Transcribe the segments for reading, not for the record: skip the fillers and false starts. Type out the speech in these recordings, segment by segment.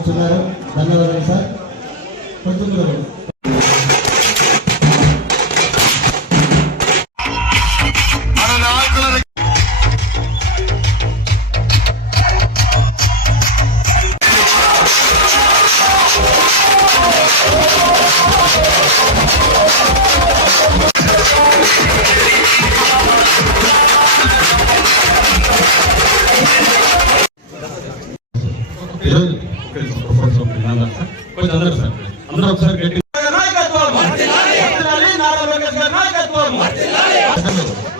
కూర్చున్నారు. ధన్యవాదాలు సార్. కొంచెం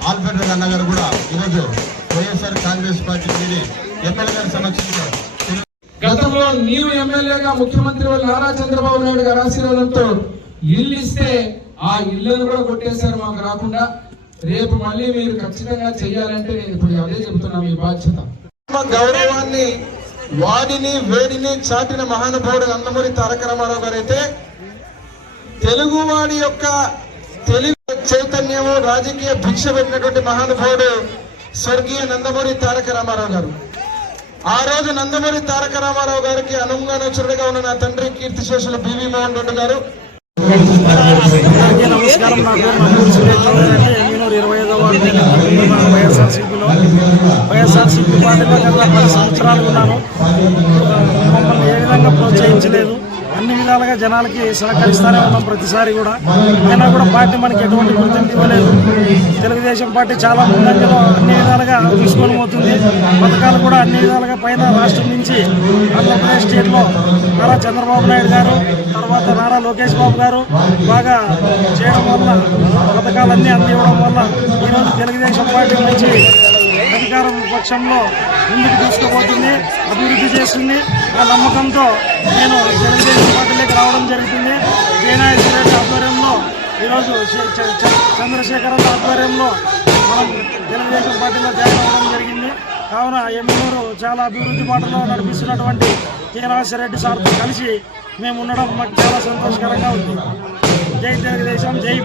ఆల్ఫెడర్ అన్నగారు కూడా ఈరోజు వైఎస్ఆర్ కాంగ్రెస్ పార్టీ ఎమ్మెల్యే గారి సమక్షంలో గతంలో నీవు ఎమ్మెల్యేగా ముఖ్యమంత్రి నారా చంద్రబాబు నాయుడు గారి ఆశీర్వాదంతో ఇల్లు ఇస్తే ఆ ఇళ్లను కూడా కొట్టేశారు మాకు రాకుండా. రేపు మళ్ళీ మీరు ఖచ్చితంగా చెయ్యాలంటే నేను ఇప్పుడు అదే చెబుతున్నా, మీ బాధ్యత. గౌరవాన్ని వాడిని వేడిని చాటిన మహానుభావుడు నందమూరి తారక రామారావు గారు అయితే తెలుగువాడి యొక్క తెలుగు చైతన్యము రాజకీయ భిక్ష పెట్టినటువంటి మహానుభావుడు స్వర్గీయ నందమూరి తారక రామారావు గారు. ఆ రోజు నందమూరి తారక రామారావు గారికి అనుంగానోచరుడుగా ఉన్న నా తండ్రి కీర్తిశేషులు బివి మోహన్ రెడ్డి గారు. నమస్కారం. నా పేరు నందమూరి సురేష్. ఎమ్మినూరు 25వ వార్డు వైఎస్ఆర్సీపీ పార్టీలో గత 10 సంవత్సరాలు ఉన్నాను. మమ్మల్ని ఏ విధంగా ప్రోత్సహించలేదు. అన్ని విధాలుగా జనాలకి సహకరిస్తూనే ఉన్నాం ప్రతిసారి కూడా. అయినా కూడా పార్టీ మనకి ఎటువంటి గుర్తింపు ఇవ్వలేదు. తెలుగుదేశం పార్టీ చాలా ముందంజలో అన్ని విధాలుగా తీసుకొని పోతుంది. పథకాలు కూడా అన్ని విధాలుగా పైన రాష్ట్రం నుంచి ఆంధ్రప్రదేశ్ స్టేట్లో నారా చంద్రబాబు నాయుడు గారు, తర్వాత నారా లోకేష్ బాబు గారు బాగా చేయడం వల్ల పథకాలన్నీ అందివ్వడం వల్ల ఈరోజు తెలుగుదేశం పార్టీ నుంచి అధికారం పక్షంలో ముందుకు తీసుకుపోతుంది, అభివృద్ధి చేస్తుంది. ఆ నమ్మకంతో నేను తెలుగుదేశం పార్టీలోకి రావడం జరుగుతుంది. జయనాయక్ రెడ్డి ఆధ్వర్యంలో ఈరోజు చంద్రశేఖరరావు ఆధ్వర్యంలో మనం తెలుగుదేశం పార్టీలో జాయిన్ అవ్వడం జరిగింది. కావున ఎమ్మెల్యేలు చాలా అభివృద్ధి బాటలో నడిపిస్తున్నటువంటి జయనాయక్ రెడ్డి సార్తో కలిసి మేము ఉండడం మాకు చాలా సంతోషకరంగా ఉంది. జై తెలుగుదేశం, జై